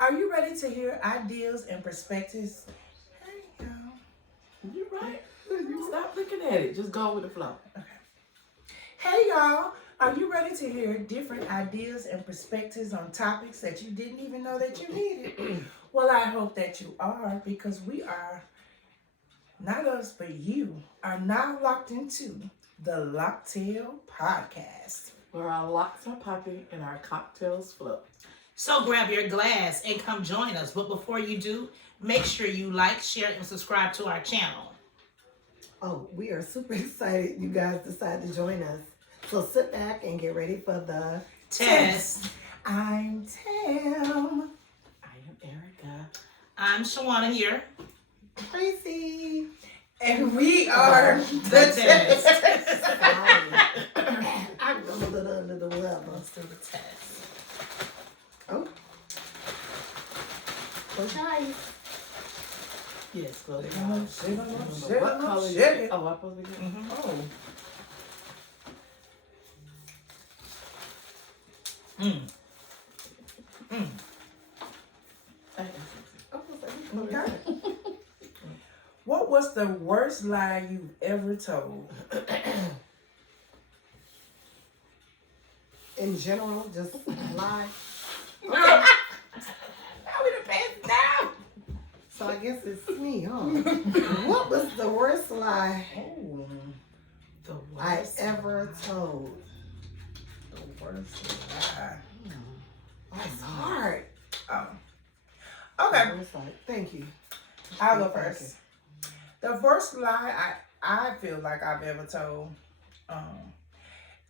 Are you ready to hear ideas and perspectives? Hey, y'all. You're right. You stop looking at it. Just go with the flow. Hey, y'all. Are you ready to hear different ideas and perspectives on topics that you didn't even know that you needed? Well, I hope that you are, because we are, not us, but you, are now locked into the Loc'Dtails podcast. Where our locks are popping and our cocktails flow. So grab your glass and come join us. But before you do, make sure you like, share, and subscribe to our channel. Oh, we are super excited you guys decided to join us. So sit back and get ready for the Test. I'm Tam. I am Erica. I'm Shawana here. Tracy. And we are the Test. I'm a little under the weather. Let's do the test. Oh. Close your eyes. Yes, close your Shake 'em up, eyes. shake 'em up, Remember, shake what 'em up, color is shake it? it. Oh, I'm supposed to be good? Oh. Okay. What was the worst lie you've ever told? In general, just lie. Okay. Now we done passed it down. So I guess it's me, huh? What was the worst lie Oh, The I worst. ever told? the worst lie. That's hard. Oh. Okay, The worst lie. Thank you. I'll go first. The first lie I feel like I've ever told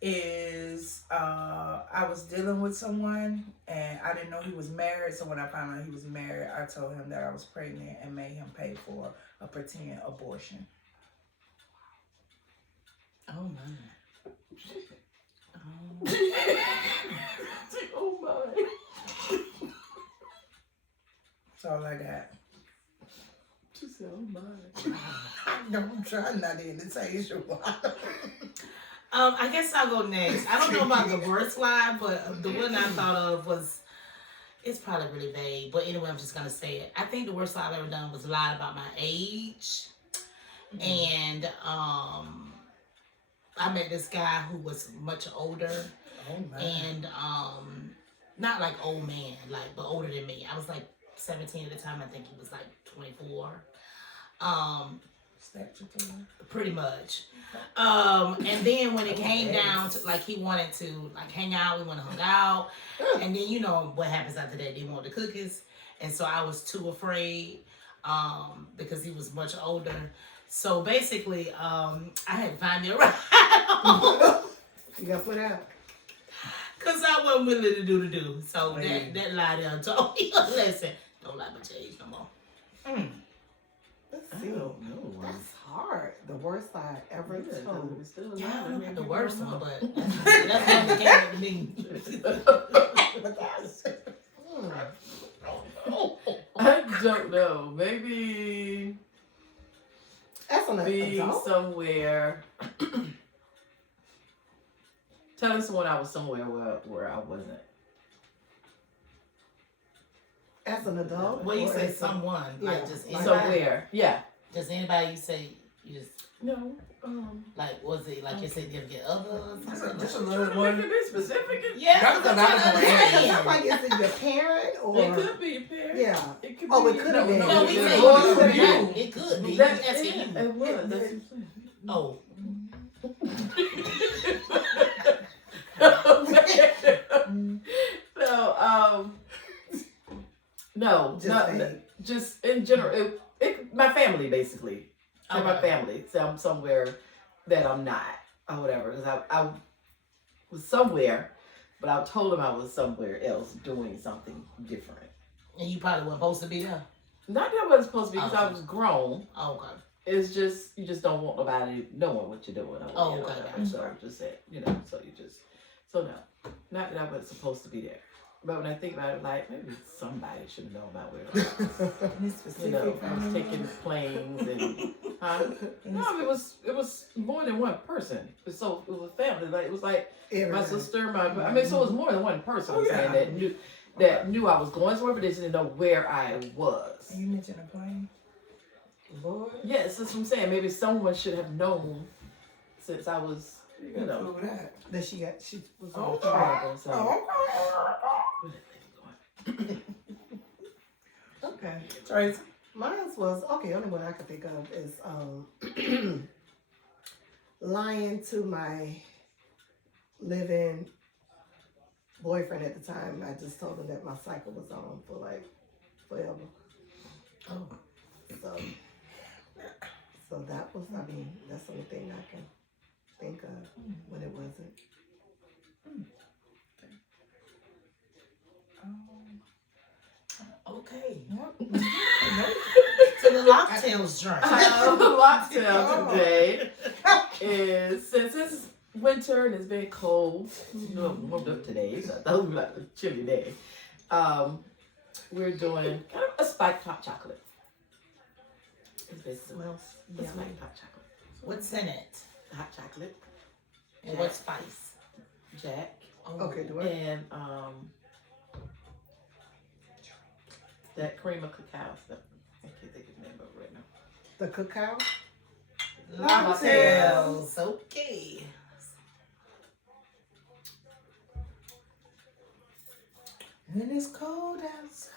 is I was dealing with someone and I didn't know he was married. So when I found out he was married, I told him that I was pregnant and made him pay for a pretend abortion. Oh, my. Oh my. That's all I got. She said, oh my. I'm trying not to entertain you. I guess I'll go next. I don't know about the worst lie, but the one I thought of was, it's probably really vague. But anyway, I'm just going to say it. I think the worst lie I've ever done was lie about my age. And I met this guy who was much older. Oh my. And not like old man, like, but older than me. I was like 17 at the time. I think he was like 24. Statutory. Pretty much. And then when it came down to like he wanted to like hang out, we went to hang out. And then you know what happens after that, they want the cookies. And so I was too afraid because he was much older. So basically, I had to find me a ride home. You got put out. Cause I wasn't willing to do the do. So that lie there told me, listen, don't lie about your age no more. Let's I see. don't know. That's hard. The worst lie I ever told. It's still Yeah, I alive. don't know mean, the you worst don't one, know. but that's what came to me. I don't know. Maybe That's an being adult. somewhere. Telling someone I was somewhere where I wasn't. As an adult. Well, you or say as a- someone, like just anybody. Somewhere. Yeah. Just anybody you say, you just, No. like, was it like you significant other or something? Just a Make little it one. be specific. Yeah, That's that's what what I was I'm gonna ask. saying. I'm like, is it your parent or? It could be your parents. Yeah. It could Oh, be it could have been. No, we it say was you. for you. It could be. That's That's it. you. It was. That's what I'm saying. Oh. No, just in general, my family basically. Okay. My family. So I'm somewhere that I'm not or whatever. Because I was somewhere, but I told him I was somewhere else doing something different. And you probably wasn't supposed to be there. Not that I wasn't supposed to be because I Okay. was grown. Oh, okay. It's just you just don't want nobody knowing what you're doing. Oh, you know, okay, whatever. gotcha. So just that, so you just no, not that I wasn't supposed to be there. But when I think about it, like maybe somebody should have known about where I was. I was taking planes and no, it was more than one person. So it was a family. Like it was like my sister, so it was more than one person. I'm saying that knew. that knew I was going somewhere, but they didn't know where I was. You mentioned a plane. Lord. Yes, that's what I'm saying. Maybe someone should have known since I was, you know. That she was on Oh, the track. Travel, so. Okay. Tracy. Mine was okay. Only one I could think of is lying to my living boyfriend at the time. I just told him that my cycle was on for like forever. Oh. So that was. I mean, that's the only thing I can think of when it wasn't. Okay. Yep. To the Loc'Dtails journey. Loc'Dtails today is, since it's winter and it's very cold, you know, it warmed up today, so I thought it would be like a chilly day. We're doing kind of a spiked hot chocolate. It's basically Smells a yummy. spiked hot chocolate. What's in it? Hot chocolate, And what spice? Jack, Okay, do it. and that cream of cacao stuff. I can't think of the name of it right now. The cacao. Loc'Dtails. Okay. When it's cold outside.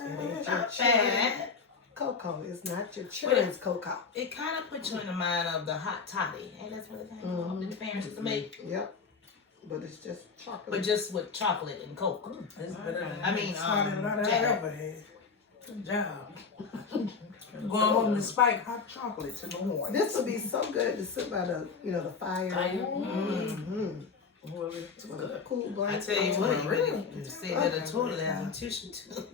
It ain't your Not bad. cocoa. It's not your children's cocoa. It kind of puts you in the mind of the hot toddy. Ain't that what it called? That the parents used to make? Yep. But it's just chocolate. But just with chocolate and Coke. It's better than I mean, hotter than I Jack. ever had. Good job. Going home to spike hot chocolates in the morning. This would be so good to sit by the, the fire. Mm-hmm. With a cool I blanket. tell you what, you really? need to say that the toilet has some tissue too.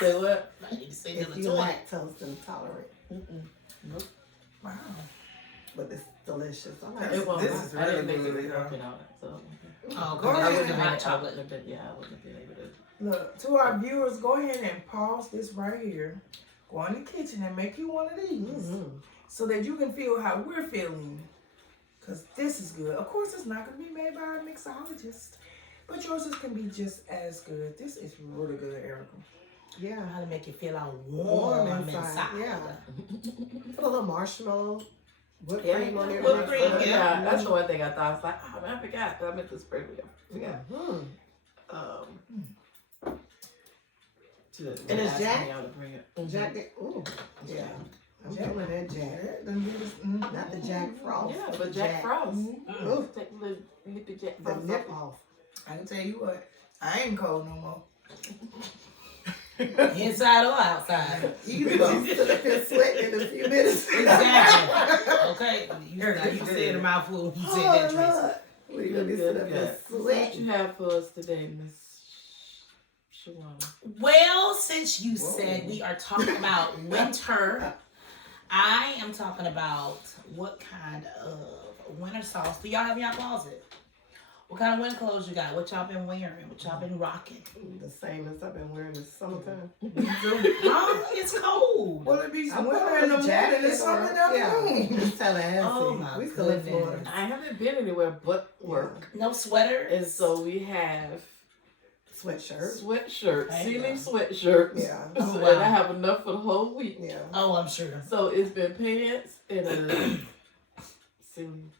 Say what? I need to say that If the you're toilet. lactose intolerant, Wow. but it's delicious. I like It it. won't. This is I didn't really make good, it y'all. working out. So. Oh, Go because I ahead. was in hot I chocolate. wouldn't have been, yeah, I wouldn't have been able to. Look, to our viewers, go ahead and pause this right here. Go in the kitchen and make you one of these. Mhm. So that you can feel how we're feeling. Because this is good. Of course, it's not going to be made by a mixologist. But yours can be just as good. This is really good, Erica. Yeah. How to make you feel all Warm warm inside, inside. yeah. Put a little marshmallow, whipped Yeah, cream on it. whipped cream, yeah. That's the one thing I thought. I was like, oh man, I forgot. I meant to spray with Yeah. To And it's ask Jack? me how to bring it. Jack, ooh, yeah. I'm Jack. feeling that Jack. Not the Jack Frost. Yeah, but Jack Frost. Ooh, Take a little nippy Jack the Frost. nip off. I can tell you what. I ain't cold no more. Inside or outside. You gonna sit up here sweating in a few minutes. Exactly. Okay. You Erica, said a mouthful. You said Oh, that, Tracy. Lord. We're gonna be sitting up here What you sweating. have for us today, Miss Shawana? Well, since you said we are talking about winter, I am talking about what kind of winter sauce do y'all have in your closet? What kind of winter clothes you got? What y'all been wearing? What y'all been rocking? The same as I've been wearing this summertime. Huh? It's cold. Well, it be some I'm winter in the morning and jacket some in the or- afternoon. It's Tallahassee. Oh, my we still in goodness. Florida. I haven't been anywhere but work. No sweater? And so we have Sweatshirt. sweatshirts, Hey, ceiling yeah. sweatshirts. Yeah. Oh, So, wow. and I have enough for the whole week. Yeah. Oh, I'm sure. So it's been pants and a ceiling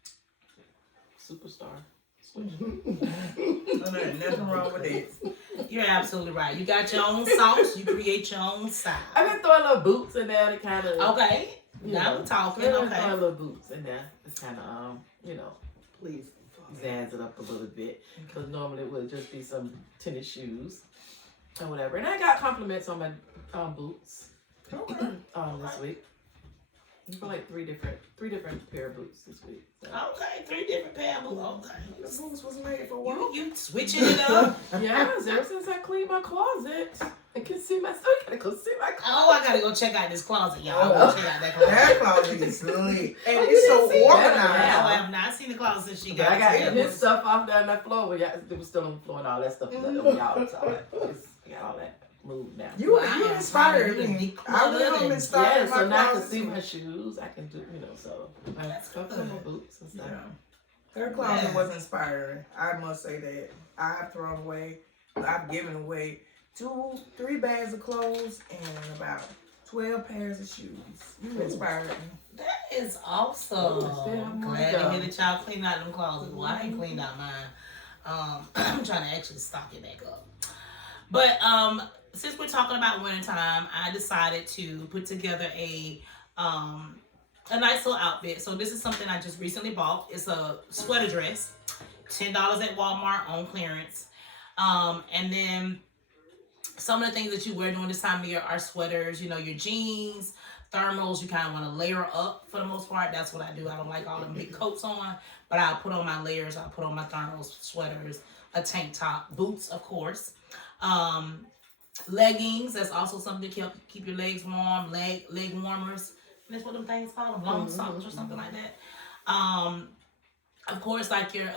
superstar sweatshirt. There's nothing wrong with it. You're absolutely right. You got your own sauce. You create your own style. I've been throwing little boots in there to kind of. Okay. Now we're talking. I've been Okay. throwing little boots in there. It's kind of, Please. zazz it up a little bit. Because normally it would just be some tennis shoes or whatever. And I got compliments on my boots Okay. this week. I got like three different pair of boots this week. So. Okay. 3 different pair of boots. Okay. The boots was made for work. You switching it up. Yes, ever since I cleaned my closet, I can see my stuff. I gotta go see my closet. Oh, I gotta go check out this closet, y'all. Oh. I gotta check out that closet. That closet is lit. And Oh, it's you so didn't see that? No, organized. I have not seen the closet she But got. I got Yeah. his stuff off down that floor. But it was still on the floor and all that stuff. That y'all was all that. I got all that moved now. You I am inspired trying to me. declutter I went home and- and started Yeah, my so now I can closet. see my shoes. I can do, so I That's got good. my boots and stuff. Her closet Yeah. was inspiring. I must say that. I've thrown away I've given away 3 bags of clothes and about 12 pairs of shoes. You inspired me. That is awesome. Oh, Glad to hear that y'all cleaned out them closets. Well, I ain't cleaned out mine. I'm trying to actually stock it back up. But since we're talking about wintertime, I decided to put together a nice little outfit. So this is something I just recently bought. It's a sweater dress, $10 at Walmart on clearance. And then some of the things that you wear during this time of year are sweaters, your jeans, thermals. You kind of want to layer up for the most part. That's what I do. I don't like all them big coats on, but I'll put on my layers. I'll put on my thermals, sweaters, a tank top, boots, of course. Leggings. That's also something to keep your legs warm. Leg warmers. That's what them things call them, long socks or something like that. Of course, like your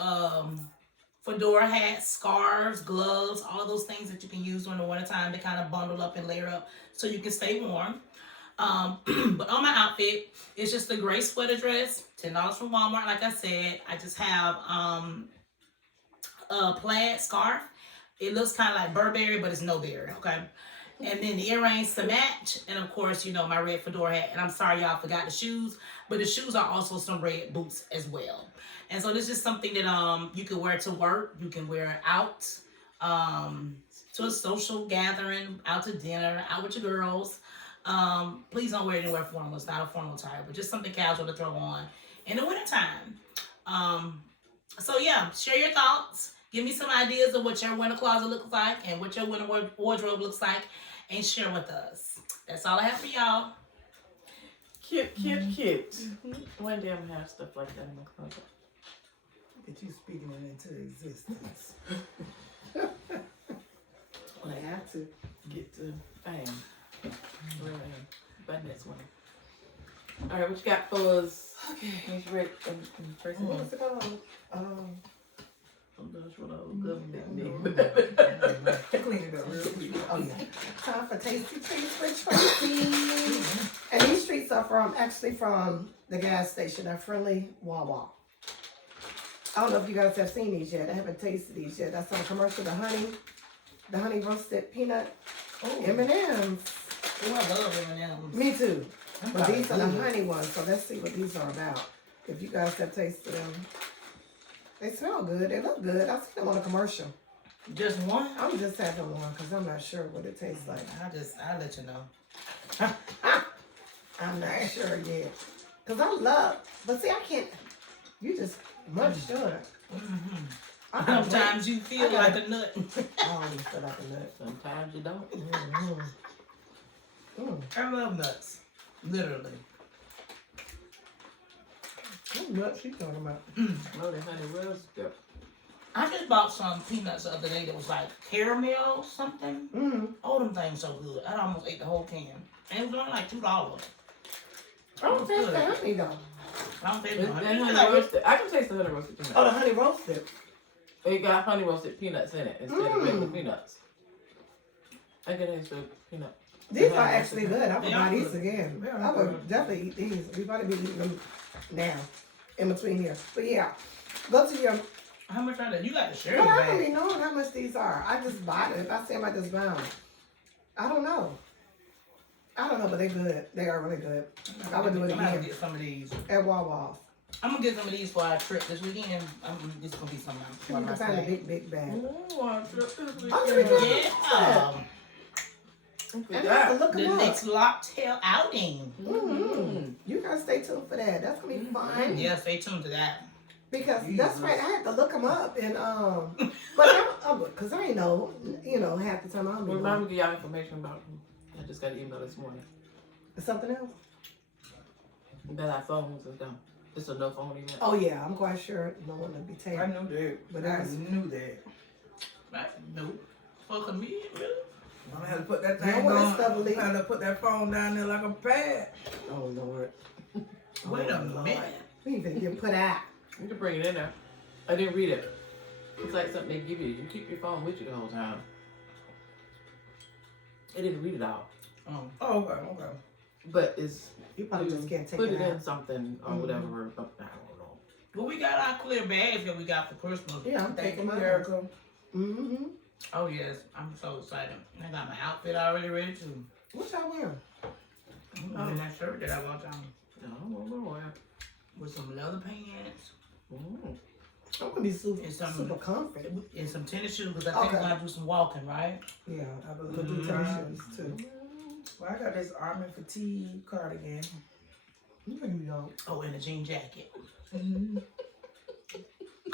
fedora hats, scarves, gloves, all those things that you can use during the wintertime to kind of bundle up and layer up so you can stay warm. But on my outfit, it's just a gray sweater dress, $10 from Walmart. Like I said, I just have a plaid scarf. It looks kind of like Burberry, but it's no berry, okay? And then the earrings to match. And of course, my red fedora hat. And I'm sorry y'all forgot the shoes, but the shoes are also some red boots as well. And so this is something that you can wear to work. You can wear out to a social gathering, out to dinner, out with your girls. Please don't wear it anywhere formal. It's not a formal attire, but just something casual to throw on in the wintertime. So yeah, share your thoughts. Give me some ideas of what your winter closet looks like and what your winter wardrobe looks like, and share with us. That's all I have for y'all. Cute. One day I'm gonna have stuff like that in my closet. Look at you speaking it into existence. I have to. Get to fame. But next one. All right, what you got for us? Okay. Who's ready? What's it called? Clean it up real quick. Oh yeah. Time for tasty treats with Tracy. And these treats are actually from the gas station, a friendly Wawa. I don't know if you guys have seen these yet. I haven't tasted these yet. That's on a commercial. The honey roasted peanut M&Ms. Oh, I love M&Ms. Me too. But these are the honey ones, so let's see what these are about. If you guys have tasted them. They smell good. They look good. I've seen them on a commercial. Just one? I'm just having one because I'm not sure what it tastes like. I'll let you know. I'm not sure yet. Because but see, I can't, you just munch on it. Sometimes you feel like a nut. I always feel like a nut. Sometimes you don't. I love nuts. Literally. What nuts she talking about? Oh, the honey rose. I just bought some peanuts the other day that was like caramel something. Oh, them things so good. I almost ate the whole can. And it was only like $2. I don't taste the honey though. I don't taste The the honey honey. roasted. I can taste the honey roasted peanuts. Oh, the honey roasted. It got honey roasted peanuts in it instead of regular peanuts. I can taste the peanut. These are actually good. I would They buy are these good. again. They are I would good. definitely eat these. We probably be eating them now, in between here. But yeah, go to your. How much are they? You got to share But your I don't bag. even know how much these are. I just buy them. If I say I might just buy them. I don't know. But they're good. They are really good. I would do it I'm gonna again get some of these. at Wawa. I'm gonna get some of these for our trip this weekend. This is gonna be some You can find a big bag. Oh, Yeah. And I have to look The them up. next Loc'Tail outing. You gotta stay tuned for that. That's gonna be fun. Yeah, stay tuned to that. Because that's right. I had to look them up and but because I ain't know, half the time I don't Well, know. let me give y'all information about them. I just got an email this morning Something else? that our phones is done. It's a no phone email. Oh yeah, I'm quite sure no one will be taken. I knew that. But I knew that. No. For a comedian, really? I'm gonna have to put that You don't thing want on. that stuff to leak. I'm gonna put that phone down there like a pad. Oh Lord. Wait a Lord. minute. We even get put out. You can bring it in there. I didn't read it. It's like something they give you. You keep your phone with you the whole time. I didn't read it all. Oh, okay. But it's You probably just can't take put it it in out. something or whatever. I don't know. Well, we got our clear bags that we got for Christmas. Yeah, I'm Thank taking you, mine. Erica. Mm-hmm. Oh yes, I'm so excited. I got my outfit already ready too. What y'all wearing? And that shirt that I bought on No. with some leather pants I'm gonna be super, and some super confident. and some tennis shoes because I think Okay. we're gonna do some walking, right? Yeah, I I'm believe gonna do I- tennis shoes too. Well, I got this army fatigue cardigan. No, you don't. Oh, and a jean jacket. Mm-hmm.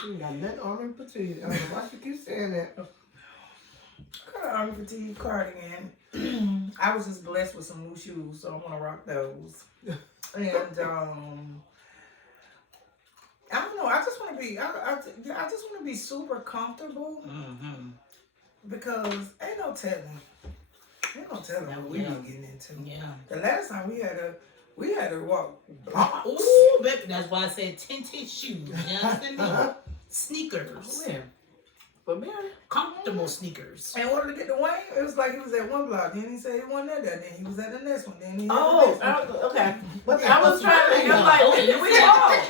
You ain't got nothing on them petite. I don't know why you keep saying that. I got an army fatigue cardigan. I was just blessed with some new shoes, so I'm gonna rock those. And I don't know. I just want to be. I just want to be super comfortable Mm-hmm. because ain't no telling. Ain't no telling what we Yeah. been getting into. Yeah. The last time we had to walk blocks. Ooh, baby, that's why I said tinted shoes. You understand me? Sneakers. Where? For Mary? Comfortable sneakers. In order to get to Wayne, it was like he was at one block. Then he said he wasn't there. Then he was at the next one. Then he had the next one. Okay. But I was trying to think. I'm like, where did we go?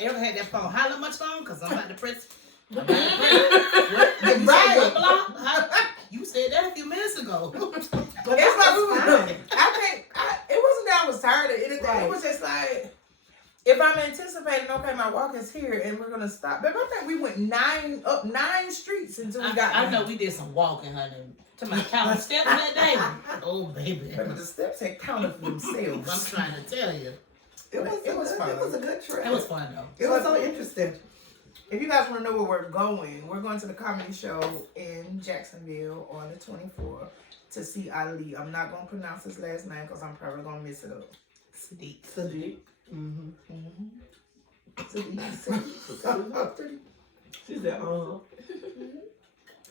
Erica had that phone. How much phone? Because I'm about to press. What? Right. You said what block? You said that a few minutes ago. But It's like we was. fine. It wasn't that I was tired of anything. Right. It was just like, if I'm anticipating, okay, my walk is here and we're gonna stop. But I think we went 9 streets until we got. I know we did some walking, honey. To my counting steps that day. Oh, baby. But the steps had counted for I'm themselves. trying to tell you. It was fun. It was a good trip. It was fun, though. It was so interesting. If you guys want to know where we're going to the comedy show in Jacksonville on the 24th to see Ali. I'm not gonna pronounce his last name because I'm probably gonna mess it up. Sadiq. Sadiq. Mm-hmm. Sadiq. She said,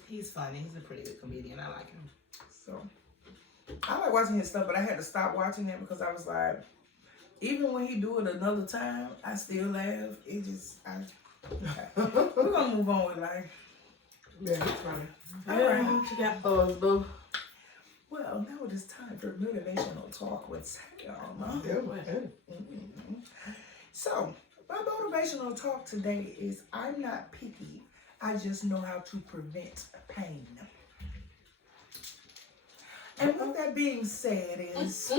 He's funny. He's a pretty good comedian. I like him. So I like watching his stuff, but I had to stop watching it because I was like, even when he do it another time, I still laugh. It just, okay. We're gonna move on with life. Yeah, it's funny. All right. what you got for us, boo? Well, now it is time for motivational talk with Sam. Yeah, well, So, my motivational talk today is I'm not picky. I just know how to prevent pain. And with that being said is,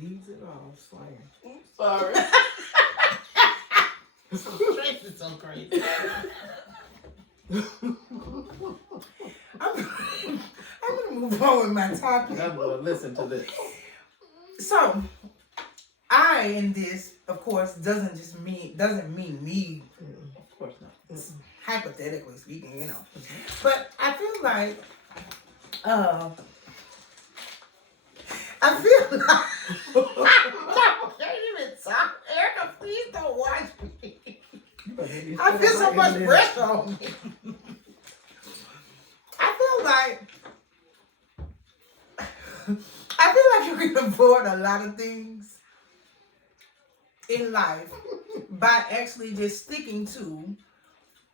leaves it all slaying. Sorry. Tracy's so crazy. I'm gonna move on with my topic. I'm going to listen to this. So, I in this, of course, doesn't mean me, Of course not. hypothetically speaking, you know. But I feel like, I can't even talk. Erica, please don't watch me. I feel so much pressure on me. I feel like you can avoid a lot of things in life by actually just sticking to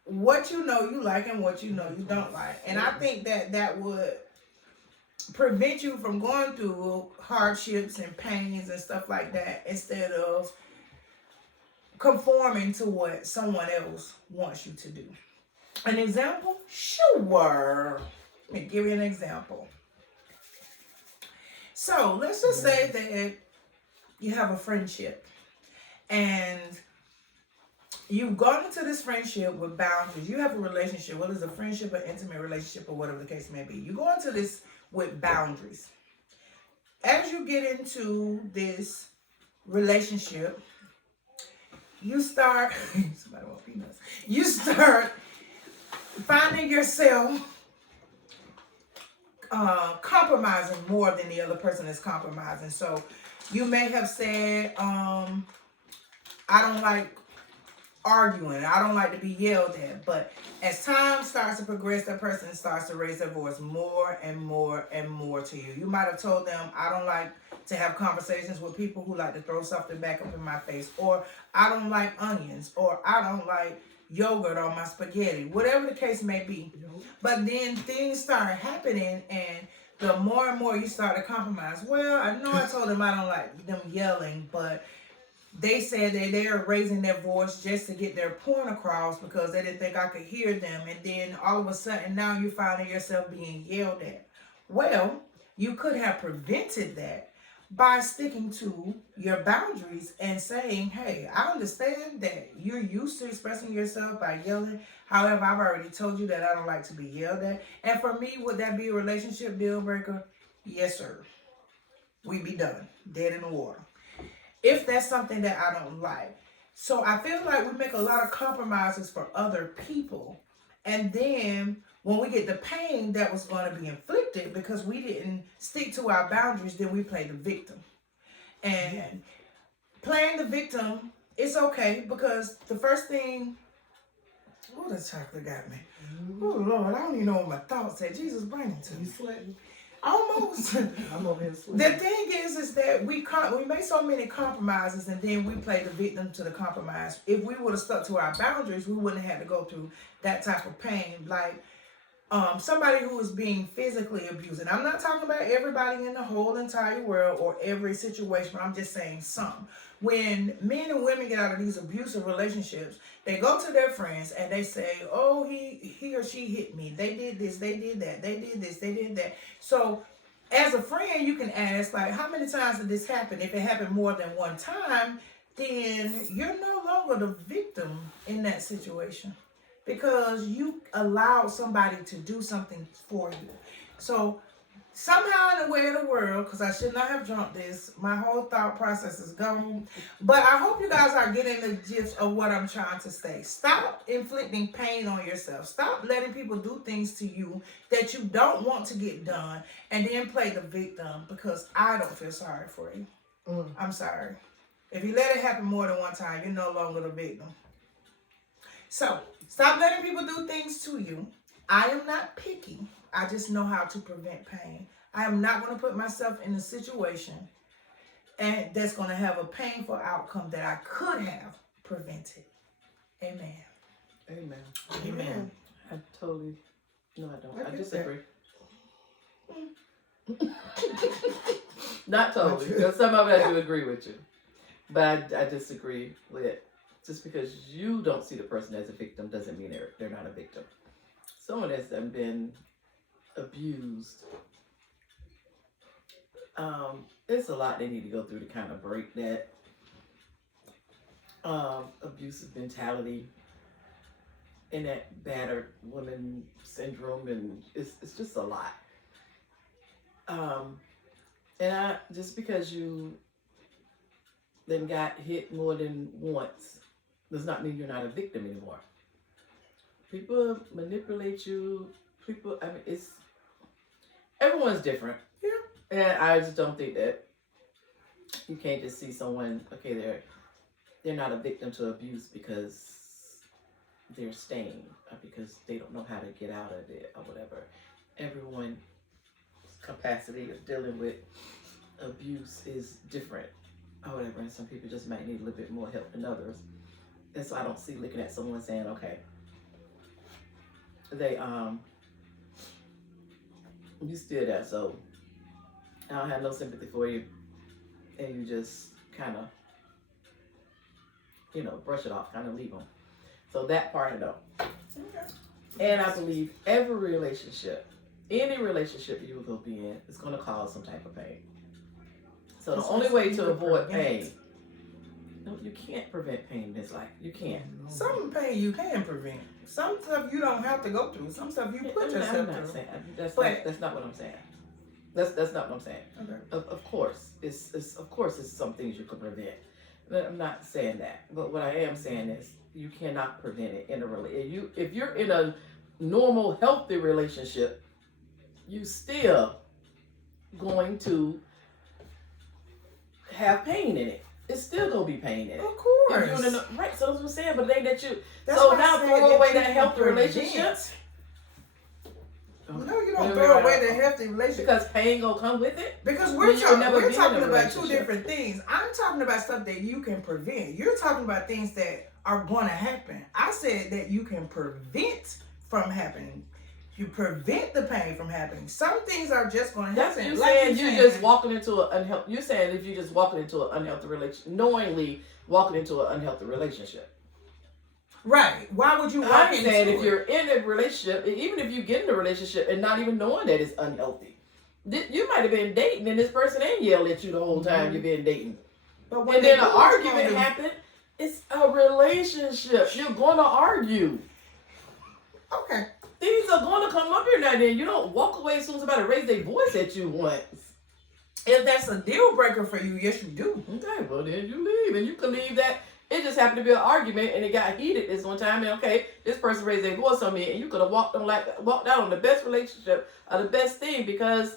what you know you like and what you know you don't like. And I think that would prevent you from going through hardships and pains and stuff like that instead of conforming to what someone else wants you to do. An example? Sure. Let me give you an example. So let's just say that you have a friendship and you've gone into this friendship with boundaries. You have a relationship, whether it's a friendship, an intimate relationship, or whatever the case may be. You go into this with boundaries. As you get into this relationship, you start, somebody want peanuts. You start finding yourself compromising more than the other person is compromising. So you may have said, I don't like arguing. I don't like to be yelled at. But as time starts to progress, that person starts to raise their voice more and more and more to you. You might have told them, I don't like to have conversations with people who like to throw something back up in my face, or I don't like onions, or I don't like yogurt on my spaghetti, whatever the case may be. But then things start happening, and the more and more you start to compromise. Well, I know I told them I don't like them yelling, but they said that they are raising their voice just to get their point across because they didn't think I could hear them. And then all of a sudden now you're finding yourself being yelled at. Well, you could have prevented that by sticking to your boundaries and saying, hey, I understand that you're used to expressing yourself by yelling. However, I've already told you that I don't like to be yelled at. And for me, would that be a relationship deal breaker? Yes, sir. We'd be done. Dead in the water. If that's something that I don't like. So I feel like we make a lot of compromises for other people. And then when we get the pain that was going to be inflicted because we didn't stick to our boundaries, then we play the victim. And playing the victim, it's okay because the first thing, oh, the chocolate got me. Oh, Lord, I don't even know what my thoughts said. Jesus, bring it to me. You sweating? Almost. I'm over here sweating. The thing is that we make so many compromises and then we play the victim to the compromise. If we would have stuck to our boundaries, we wouldn't have had to go through that type of pain. Like somebody who is being physically abused. And I'm not talking about everybody in the whole entire world or every situation, but I'm just saying some. When men and women get out of these abusive relationships, they go to their friends and they say, oh, he or she hit me. They did this, they did that, they did this, they did that. So as a friend, you can ask, like, how many times did this happen? If it happened more than one time, then you're no longer the victim in that situation because you allowed somebody to do something for you. So somehow in the way of the world, because I should not have drunk this, my whole thought process is gone. But I hope you guys are getting the gist of what I'm trying to say. Stop inflicting pain on yourself. Stop letting people do things to you that you don't want to get done and then play the victim because I don't feel sorry for you. I'm sorry. If you let it happen more than one time, you're no longer the victim. So stop letting people do things to you. I am not picky. I just know how to prevent pain. I am not going to put myself in a situation and that's going to have a painful outcome that I could have prevented. Amen. Amen. Amen. I totally, no, I don't. I I disagree. Not totally. Because some of it I do agree with you. But I disagree with just because you don't see the person as a victim doesn't mean they're not a victim. Someone that's been abused, it's a lot they need to go through to kind of break that abusive mentality and that battered woman syndrome, and it's just a lot. And just because you then got hit more than once does not mean you're not a victim anymore. People manipulate you. People, I mean, everyone's different. Yeah. And I just don't think that you can't just see someone, okay, they're not a victim to abuse because they're staying or because they don't know how to get out of it or whatever. Everyone's capacity of dealing with abuse is different or whatever. And some people just might need a little bit more help than others. And so I don't see looking at someone saying, okay, they you still that, so I don't have no sympathy for you, and you just kind of brush it off, kind of leave them. So that part I know. Okay. And I believe every relationship, any relationship you will be in, is going to cause some type of pain. So the only way to avoid pain, no, you can't prevent pain in this life. You can't. Some pain you can prevent. Some stuff you don't have to go through. Some stuff you put yourself I'm not through. saying that's not what I'm saying. That's not what I'm saying. Okay. Of course, it's some things you can prevent. I'm not saying that, but what I am saying is you cannot prevent it in a relationship. If you're in a normal, healthy relationship, you still going to have pain in it. It's still gonna be pain in it. Of course. Right, so that's what I'm saying. But it ain't that you. That's so why I now said throw that away you that can healthy prevent. relationship. No, you don't throw away the healthy relationship. Because pain gonna come with it? Because Then we're you'll never be in talking a about two relationship. different things. I'm talking about stuff that you can prevent. You're talking about things that are going to happen. I said that you can prevent from happening. You prevent the pain from happening. Some things are just going to That's happen. you Like saying you you just walking into an unhealthy. You're saying if you just walking into an unhealthy relationship, knowingly walking into an unhealthy relationship. Right. Why would you walk I'm into saying if it? you're in a relationship, even if you get in a relationship and not even knowing that it's unhealthy, you might have been dating and this person ain't yelled at you the whole time you've been dating. But And then an argument happened. It's a relationship. You're going to argue. Okay. Things are going to come up here now and then. You don't walk away as soon as somebody raise their voice at you once. If that's a deal breaker for you, yes, you do. Okay, well then you leave. And you can leave that. It just happened to be an argument and it got heated this one time. And okay, this person raised their voice on me and you could have walked out on the best relationship or the best thing because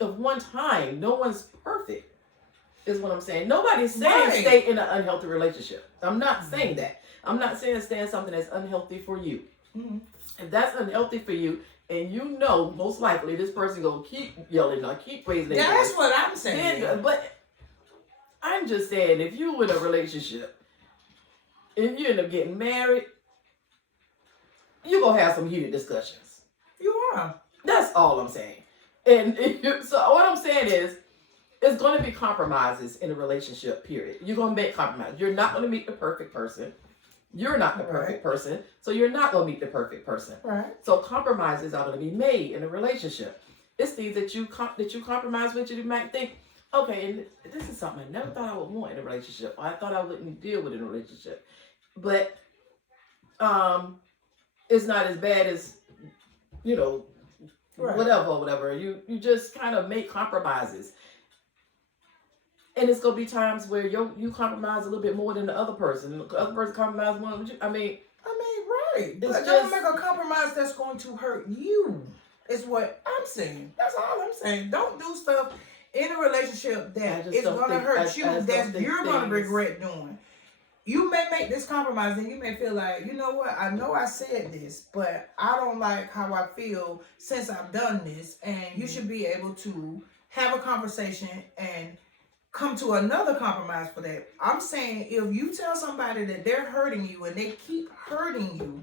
of one time. No one's perfect. Is what I'm saying. Nobody's saying stay in an unhealthy relationship. I'm not saying that. I'm not saying stay in something that's unhealthy for you. Mm-hmm. If that's unhealthy for you, and you know most likely this person gonna keep yelling or keep raising their voice. That's what I'm saying. But I'm just saying, if you in a relationship and you end up getting married, you're gonna have some heated discussions. You are. That's all I'm saying. And so what I'm saying is, it's going to be compromises in a relationship, period. You're going to make compromises. You're not going to meet the perfect person. You're not the perfect person. So you're not going to meet the perfect person. Right. So compromises are going to be made in a relationship. It's things that you compromise with. You might think, okay, and this is something I never thought I would want in a relationship. Or I thought I wouldn't deal with in a relationship. But it's not as bad as, whatever. You just kind of make compromises. And it's gonna be times where you compromise a little bit more than the other person. The other person compromises more than you. I mean, right. But it's don't make a compromise that's going to hurt you. Is what I'm saying. That's all I'm saying. Don't do stuff in a relationship that is gonna hurt you. That you're gonna regret doing. You may make this compromise and you may feel like, you know what? I know I said this, but I don't like how I feel since I've done this. And you should be able to have a conversation and come to another compromise for that. I'm saying if you tell somebody that they're hurting you and they keep hurting you,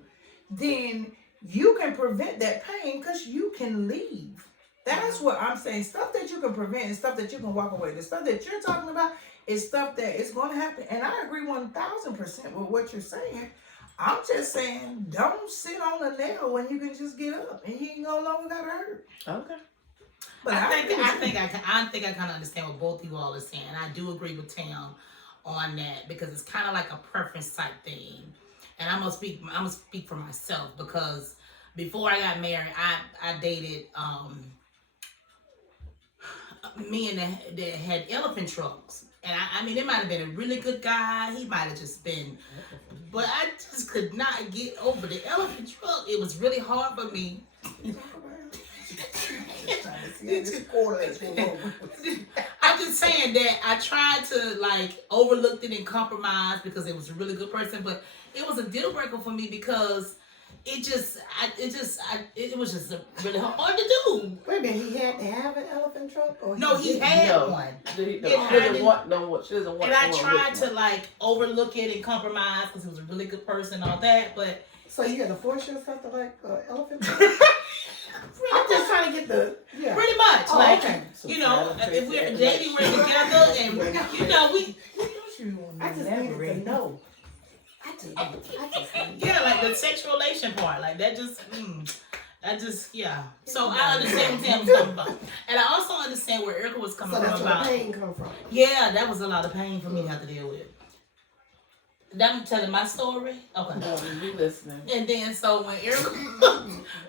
then you can prevent that pain because you can leave. That's what I'm saying. Stuff that you can prevent and stuff that you can walk away. The stuff that you're talking about is stuff that is going to happen. And I agree 1,000% with what you're saying. I'm just saying don't sit on a nail when you can just get up and you ain't no longer got to hurt. Okay. But I think I kind of understand what both of you all are saying. I do agree with Tam on that because it's kind of like a preference type thing. And I'm gonna speak for myself because before I got married, I dated men that had elephant trunks. And I mean, it might have been a really good guy. He might have just been, but I just could not get over the elephant trunk. It was really hard for me. I'm just saying that I tried to overlook it and compromise because it was a really good person, but it was a deal breaker for me because it was just really hard to do. Wait a minute, he had to have an elephant trunk? Or no, he had one. She doesn't want one. And I tried to overlook it and compromise because he was a really good person and all that, but. So you got to force yourself to like elephant trunk? I'm just trying to get the pretty much okay. If we're dating, we're together, and we. I just needed to know. I just like the sexual relation part, like that just yeah. So I understand what Tam's talking about, and I also understand where Erica was coming from. That's where the pain come from. Yeah, that was a lot of pain for me to have to deal with. I'm telling my story. Okay. No, you listening. And then so when Erica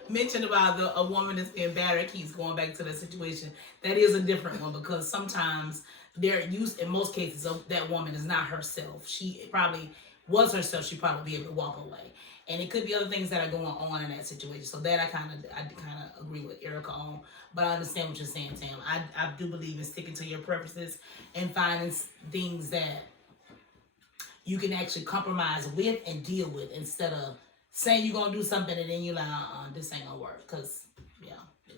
mentioned about a woman that's being battered, keeps going back to that situation. That is a different one because sometimes they're used. In most cases, that woman is not herself. She probably was herself. She probably be able to walk away. And it could be other things that are going on in that situation. So that I kind of agree with Erica on. But I understand what you're saying, Tam. I do believe in sticking to your preferences and finding things that you can actually compromise with and deal with instead of saying you're going to do something and then you're like, this ain't going to work. Because,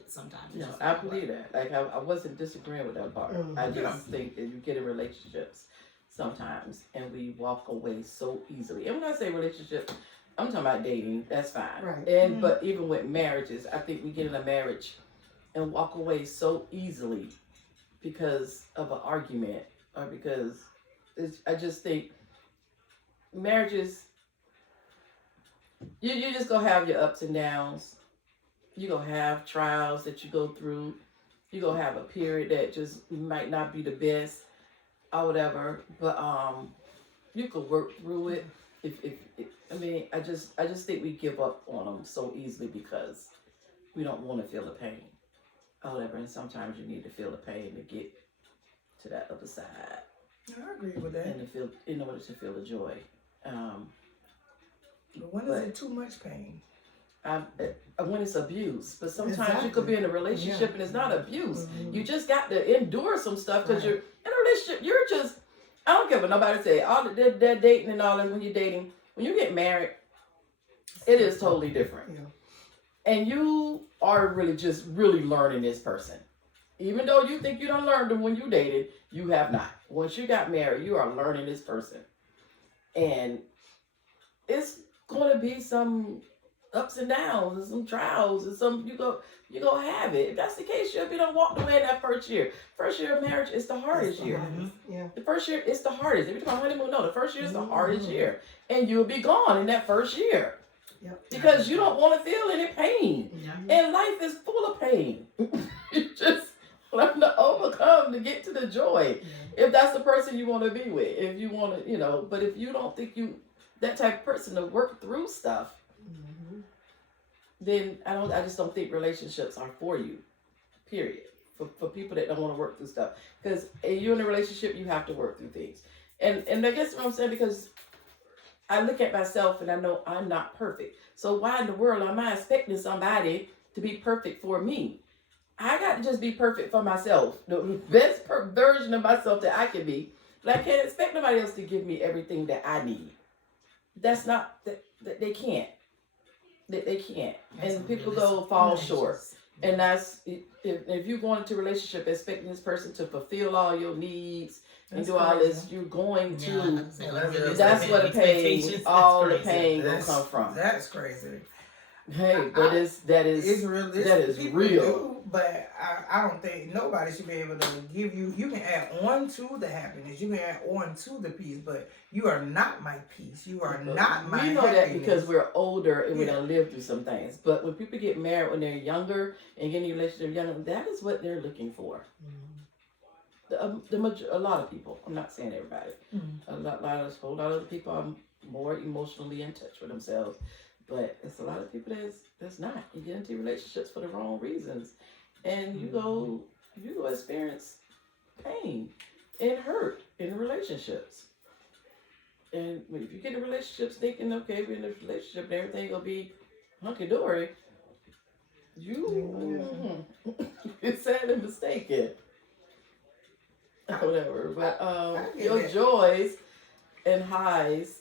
sometimes. No, I believe that. Like, I wasn't disagreeing with that part. I just think that you get in relationships sometimes and we walk away so easily. And when I say relationship, I'm talking about dating. That's fine. Right. And but even with marriages, I think we get in a marriage and walk away so easily because of an argument or because I just think marriages, you just gonna have your ups and downs. You gonna have trials that you go through. You gonna have a period that just might not be the best or whatever. But you could work through it. If I mean, I just think we give up on them so easily because we don't want to feel the pain or whatever. And sometimes you need to feel the pain to get to that other side. I agree with that. And to feel, in order to feel the joy. But when is it too much pain? When it's abuse, but sometimes Exactly. you could be in a relationship and it's not abuse. Mm-hmm. You just got to endure some stuff because you're in a relationship. You're just, I don't care what nobody say. All that dating and all that, when you're dating, when you get married, it is totally different. Yeah. And you are really learning this person. Even though you think you don't learn them when you dated, you have not. Once you got married, you are learning this person. And it's going to be some ups and downs and some trials and some you go have it. If that's the case, you'll be done walked away in that first year. First year of marriage is the hardest year. Yeah. The first year is the hardest. If you're talking honeymoon, no, the first year is the hardest year. And you'll be gone in that first year. Yep. Because you don't want to feel any pain. Yeah. And life is full of pain. You just learn to overcome to get to the joy. If that's the person you want to be with. If you want to, but if you don't think you that type of person to work through stuff, then I just don't think relationships are for you. Period. For people that don't want to work through stuff. Because if you're in a relationship, you have to work through things. And I guess what I'm saying, because I look at myself and I know I'm not perfect. So why in the world am I expecting somebody to be perfect for me? I got to just be perfect for myself. The best version of myself that I can be. But I can't expect nobody else to give me everything that I need. That's not, that they can't. They can't. And people fall short. And that's, if you go into a relationship expecting this person to fulfill all your needs and do all this, you're going to, that's where the pain, all the pain will come from. That's crazy. Hey, but that is real. Do, but I don't think nobody should be able to give you. You can add on to the happiness. You can add on to the peace, but you are not my peace. You are not my. We know happiness. that because we're older and we done lived through some things. But when people get married when they're younger and get in a relationship younger, that is what they're looking for. A lot of people. I'm not saying everybody. A whole lot of people are more emotionally in touch with themselves. But it's a lot of people that's not. You get into relationships for the wrong reasons. And you go experience pain and hurt in relationships. And if you get in relationships thinking, okay, we're in a relationship and everything will be hunky-dory, you're sadly mistaken. Whatever. But your joys and highs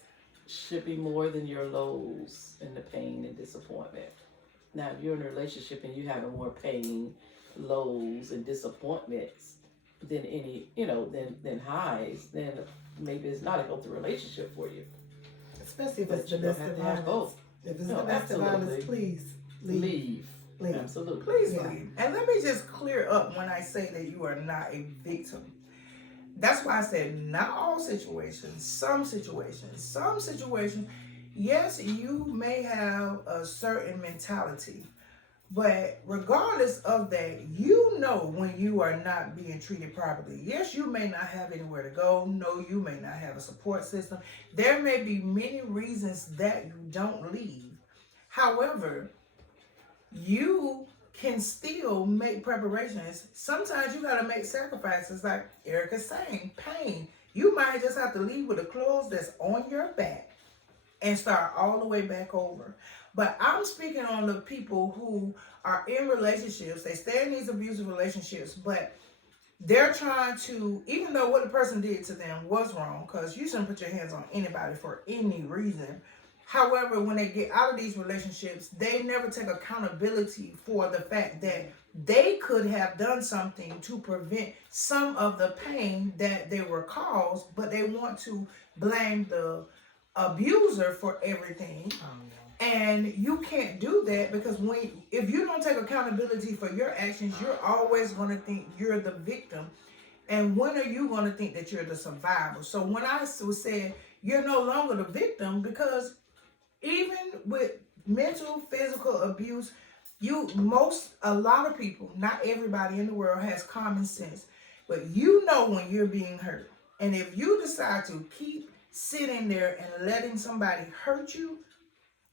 should be more than your lows and the pain and disappointment. Now, if you're in a relationship and you're having more pain, lows, and disappointments than any, than highs, then maybe it's not a healthy relationship for you. Especially if it's But you don't have domestic to have violence. both. If it's No, domestic violence, please leave. Leave. Absolutely. Please Yeah. leave. And let me just clear up when I say that you are not a victim. That's why I said not all situations, some situations, yes, you may have a certain mentality, but regardless of that, you know when you are not being treated properly. Yes, you may not have anywhere to go. No, you may not have a support system. There may be many reasons that you don't leave. However, you can still make preparations. Sometimes you gotta make sacrifices, like Erica's saying, pain. You might just have to leave with the clothes that's on your back and start all the way back over. But I'm speaking on the people who are in relationships, they stay in these abusive relationships, but they're trying to, even though what the person did to them was wrong, because you shouldn't put your hands on anybody for any reason. However, when they get out of these relationships, they never take accountability for the fact that they could have done something to prevent some of the pain that they were caused, but they want to blame the abuser for everything. Oh, And you can't do that because if you don't take accountability for your actions, you're always going to think you're the victim. And when are you going to think that you're the survivor? So when I was saying you're no longer the victim, because even with mental, physical abuse, a lot of people, not everybody in the world has common sense, but you know when you're being hurt. And if you decide to keep sitting there and letting somebody hurt you,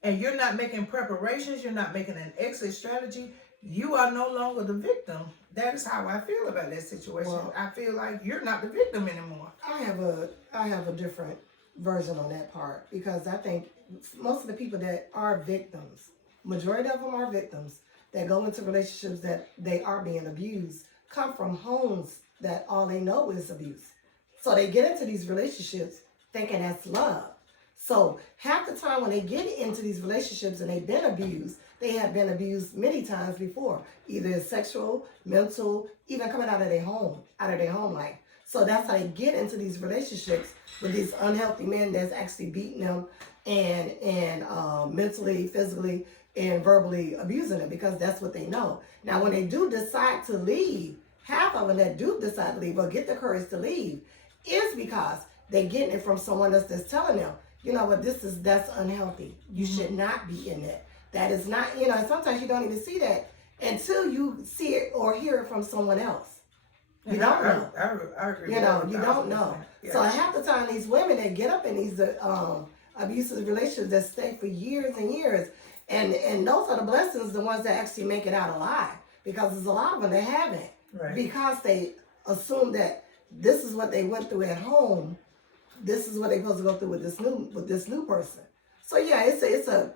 and you're not making preparations, you're not making an exit strategy, you are no longer the victim. That is how I feel about that situation. Well, I feel like you're not the victim anymore. I have a different version on that part, because I think most of the people that are victims, majority of them are victims that go into relationships that they are being abused, come from homes that all they know is abuse. So they get into these relationships thinking that's love. So half the time when they get into these relationships and they've been abused, they have been abused many times before, either sexual, mental, even coming out of their home life. So that's how they get into these relationships with these unhealthy men that's actually beating them and mentally, physically, and verbally abusing them, because that's what they know. Now, when they do decide to leave, half of them that do decide to leave or get the courage to leave is because they're getting it from someone else that's telling them, you know what, that's unhealthy. You should not be in that. That is not, and sometimes you don't even see that until you see it or hear it from someone else. You don't know. I agree. You don't know. Yeah. So half the time, these women that get up in these abusive relationships that stay for years and years, and those are the blessings, the ones that actually make it out alive, because there's a lot of them that haven't, Right. because they assume that this is what they went through at home. This is what they're supposed to go through with this new person. So yeah, it's broad.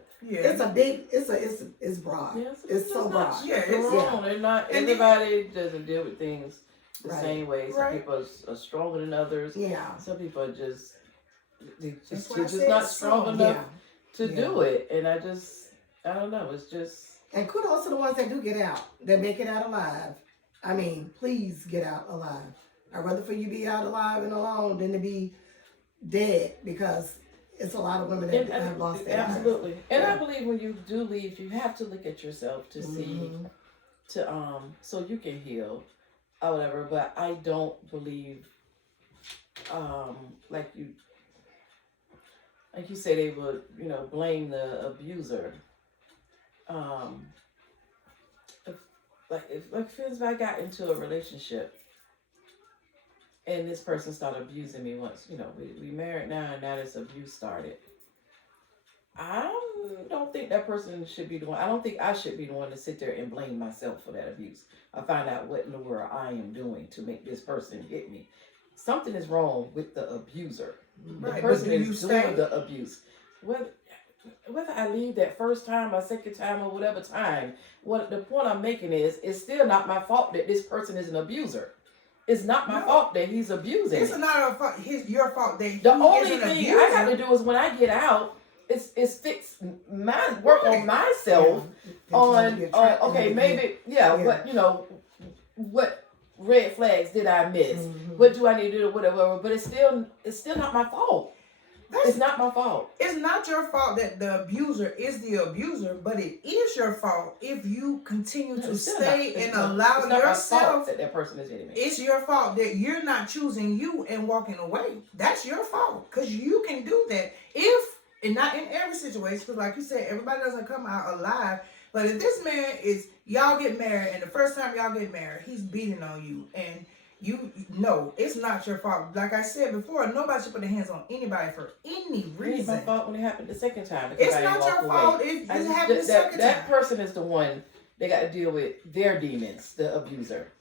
Yeah, It's so broad. Yeah, It's wrong. They're not, And everybody doesn't deal with things the Right. same way. Some Right. people are stronger than others. Yeah. Some people are just That's why I just said not it's strong strong. enough Yeah. to do it. And I don't know. It's just. And kudos to the ones that do get out, that make it out alive. I mean, please get out alive. I'd rather for you to be out alive and alone than to be dead, because it's a lot of women that have lost their lives. Absolutely. And Yeah. I believe when you do leave, you have to look at yourself to see, so you can heal or whatever. But I don't believe, like you say, they would, blame the abuser. If I got into a relationship and this person started abusing me once, we married now, and now this abuse started. I don't think that person should be the one. I don't think I should be the one to sit there and blame myself for that abuse. I find out what in the world I am doing to make this person hit me. Something is wrong with the abuser. Right. The person But do you is stay? doing the abuse. Whether I leave that first time or second time or whatever time, what the point I'm making is, it's still not my fault that this person is an abuser. It's not my fault that he's abusing. It's not your fault that The he only is an thing abuser. I have to do is when I get out, it's fix my work on myself. What red flags did I miss? What do I need to do? Whatever. But it's still not my fault. It's not my fault. It's not your fault that the abuser is the abuser, but it is your fault if you continue to stay and allow yourself. That person is hitting me. It's your fault that you're not choosing you and walking away. That's your fault, because you can do that and not in every situation. Because like you said, everybody doesn't come out alive. But if this man y'all get married, and the first time y'all get married, he's beating on you, and it's not your fault. Like I said before, nobody should put their hands on anybody for any reason. It ain't my fault when it happened the second time. It's not your fault if it happened the second time. That person is the one they got to deal with their demons, the abuser.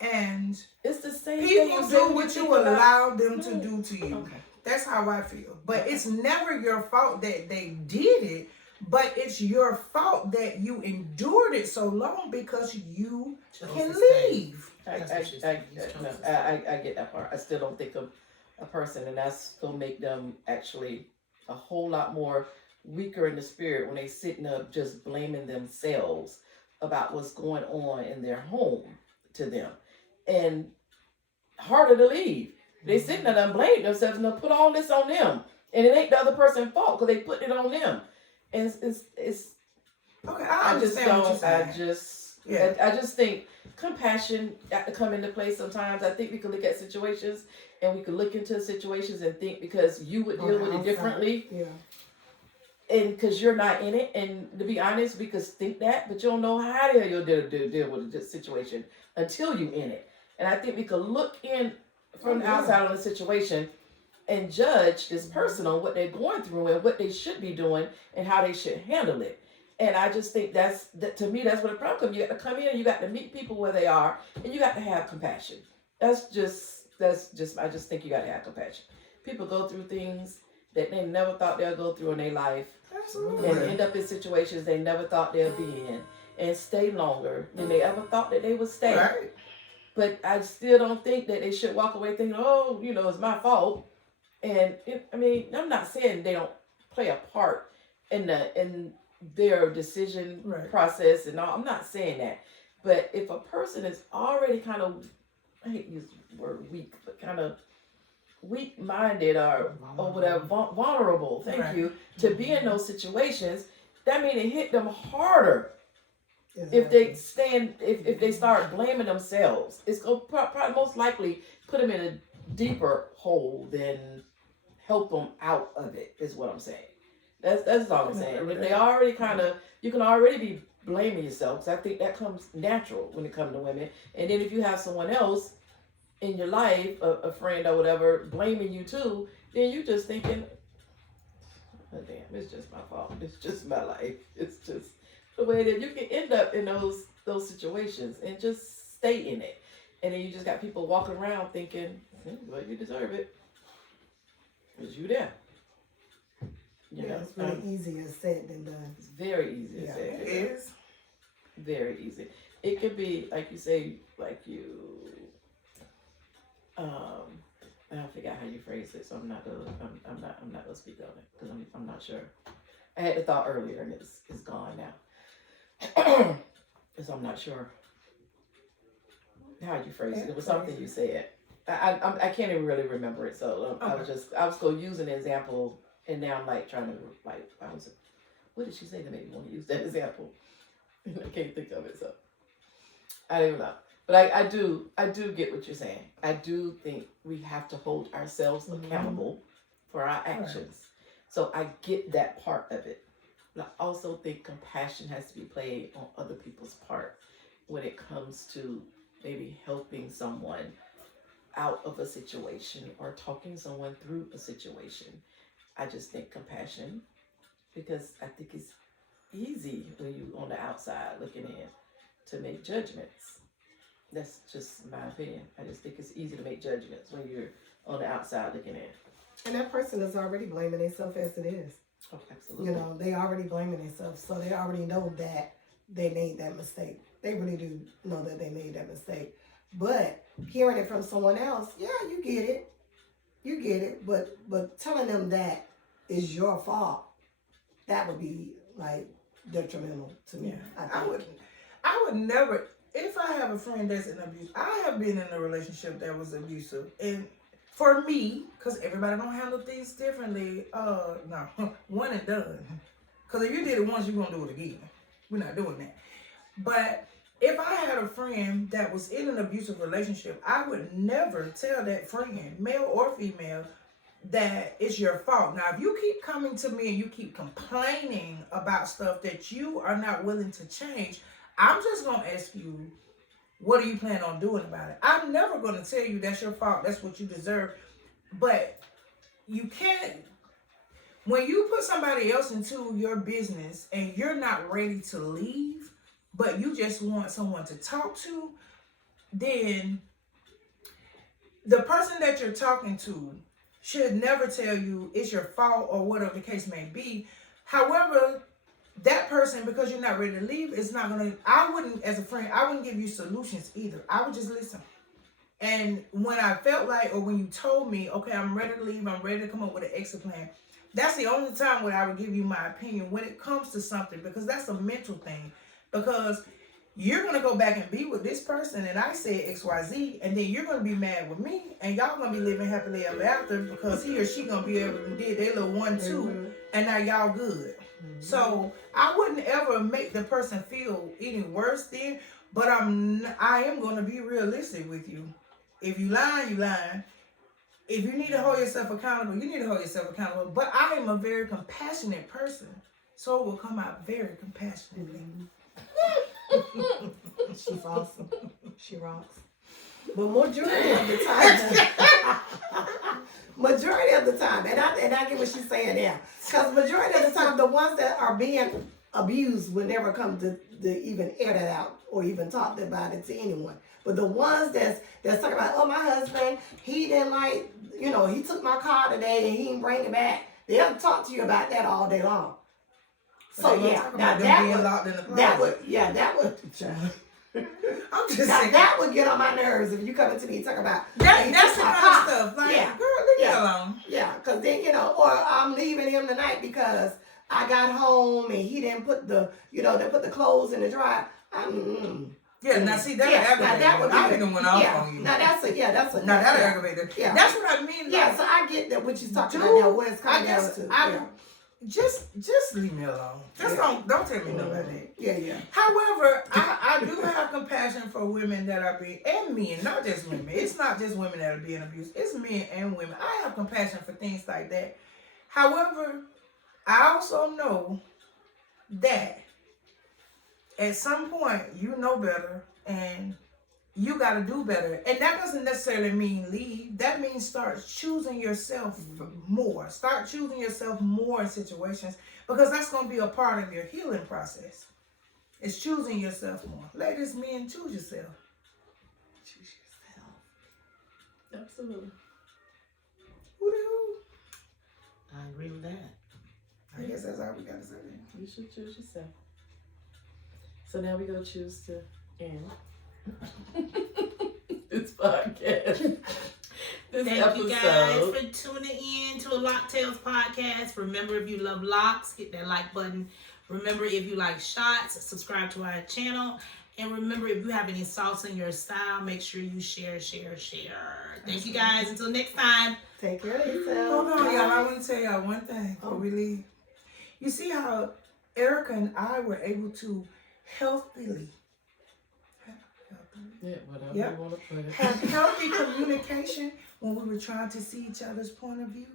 And it's the same people thing. do what you allow them to do to you. Okay. That's how I feel. But it's never your fault that they did it, but it's your fault that you endured it so long because you can leave. I get that part. I still don't think of a person, and that's gonna make them actually a whole lot more weaker in the spirit when they sitting up just blaming themselves about what's going on in their home to them, and harder to leave. They sitting there and blaming themselves and they put all this on them And it ain't the other person's fault because they put it on them. And it's Okay, I just understand what you're don't. saying. I just think compassion got to come into play sometimes. I think we can look at situations and we can look into situations and think because you would deal with it differently. Yeah. And because you're not in it, and to be honest, we could think that, but you don't know how the hell you'll deal with a situation until you in it. And I think we could look in from the outside on the situation and judge this person on what they're going through and what they should be doing and how they should handle it. And I just think to me, that's what the problem comes. You got to come in and you got to meet people where they are and you got to have compassion. I just think you got to have compassion. People go through things that they never thought they'll go through in their life. Absolutely. And end up in situations they never thought they'd be in and stay longer than they ever thought that they would stay. Right. But I still don't think that they should walk away thinking, oh, it's my fault. And I'm not saying they don't play a part in their decision process and all. I'm not saying that. But if a person is already kind of, I hate to use the word weak, but kind of weak-minded or whatever, vulnerable, thank you, to be in those situations, that means it hit them harder. If they start blaming themselves, it's going to probably most likely put them in a deeper hole than help them out of it, is what I'm saying. That's all I'm saying. If they already you can already be blaming yourself, because I think that comes natural when it comes to women. And then if you have someone else in your life, a friend or whatever, blaming you too, then you just thinking, oh, damn, it's just my fault. It's just my life. It's just the way that you can end up in those situations and just stay in it. And then you just got people walking around thinking, well, you deserve it. Because you there. It's really easier said than done. It's very easy to say. It is. Very easy. It could be, like you say, I forgot how you phrase it, so I'm not gonna speak on it because I'm not sure. I had the thought earlier and it's gone now. So I'm not sure how you phrased it. It was something you said. I can't even really remember it. So I was going to use an example, and now I'm trying to what did she say that made me want to use that example? I can't think of it. So I don't even know. But I do get what you're saying. I do think we have to hold ourselves accountable for our actions. Right. So I get that part of it. But I also think compassion has to be played on other people's part when it comes to maybe helping someone out of a situation or talking someone through a situation. I just think compassion, because I think it's easy when you're on the outside looking in to make judgments. That's just my opinion. I just think it's easy to make judgments when you're on the outside looking in. And that person is already blaming themselves as it is. Oh, absolutely. They already blaming themselves, so they already know that they made that mistake. They really do know that they made that mistake. But hearing it from someone else, yeah, you get it. But telling them that is your fault, that would be detrimental to me. Yeah. I would never. If I have a friend that's in abuse, I have been in a relationship that was abusive, and for me, because everybody don't handle things differently. No, one and done. Because if you did it once, you're gonna do it again. We're not doing that. But if I had a friend that was in an abusive relationship, I would never tell that friend, male or female, that it's your fault. Now, if you keep coming to me and you keep complaining about stuff that you are not willing to change, I'm just going to ask you, what do you plan on doing about it? I'm never going to tell you that's your fault, that's what you deserve. But you can't, when you put somebody else into your business and you're not ready to leave, but you just want someone to talk to, then the person that you're talking to should never tell you it's your fault or whatever the case may be. However, that person, because you're not ready to leave, is not going to, as a friend, I wouldn't give you solutions either. I would just listen. And when I felt or when you told me, okay, I'm ready to leave, I'm ready to come up with an exit plan, that's the only time when I would give you my opinion when it comes to something, because that's a mental thing. Because you're going to go back and be with this person and I said XYZ, and then you're going to be mad with me, and y'all going to be living happily ever after because he or she going to be able to do their little 1-2, and now y'all good. So I wouldn't ever make the person feel any worse then, but I am going to be realistic with you. If you lying, you lying. If you need to hold yourself accountable, you need to hold yourself accountable. But I am a very compassionate person, so it will come out very compassionately. She's awesome. She rocks. But majority of the time, and I get what she's saying now. Because majority of the time, the ones that are being abused will never come to even air that out or even talk about it to anyone. But the ones that's talking about, oh, my husband, he didn't like, he took my car today and he didn't bring it back. They'll talk to you about that all day long. So yeah, now that would, child. I'm just now, saying. that would get on my nerves if you coming to me talking about that's the kind of stuff. Like, girl, leave me alone. Yeah, because then or I'm leaving him tonight because I got home and he didn't put they put the clothes in the dryer. Now see that would I even went off on you. Now that'll aggravate it. Yeah, that's what I mean. Yeah, so I get that what you're talking about now. What it's coming down to. Just leave me alone. Just don't tell me no about that. Yeah. However, I do have compassion for women that are being, and men, not just women. It's not just women that are being abused. It's men and women. I have compassion for things like that. However, I also know that at some point you know better and you got to do better. And that doesn't necessarily mean leave. That means start choosing yourself more. Start choosing yourself more in situations because that's going to be a part of your healing process. It's choosing yourself more. Ladies, men, choose yourself. Choose yourself. Absolutely. Who? I agree with that. I guess that's all we got to say. You should choose yourself. So now we go choose to end this podcast. Thank you guys for tuning in to a Loc'Dtails podcast. Remember, if you love locks, hit that like button. Remember, if you like shots, subscribe to our channel. And remember, if you have any sauce in your style, make sure you share. Thank you guys. Until next time. Take care of yourself. Hold on, y'all. I want to tell y'all one thing before we leave. You see how Erica and I were able to healthily you want to put it. have healthy communication when we were trying to see each other's point of view.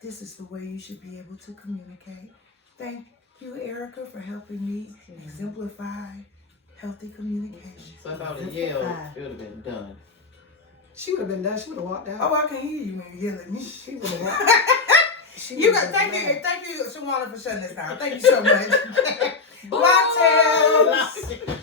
This is the way you should be able to communicate. Thank you, Erica, for helping me exemplify healthy communication. So if I would have yelled, it would have been done. She would have been done. She would have walked out. Oh, I can hear you when you yell at me. She would have walked out. Thank you, Shawana, for shutting this down. Thank you so much. Loc'Dtails.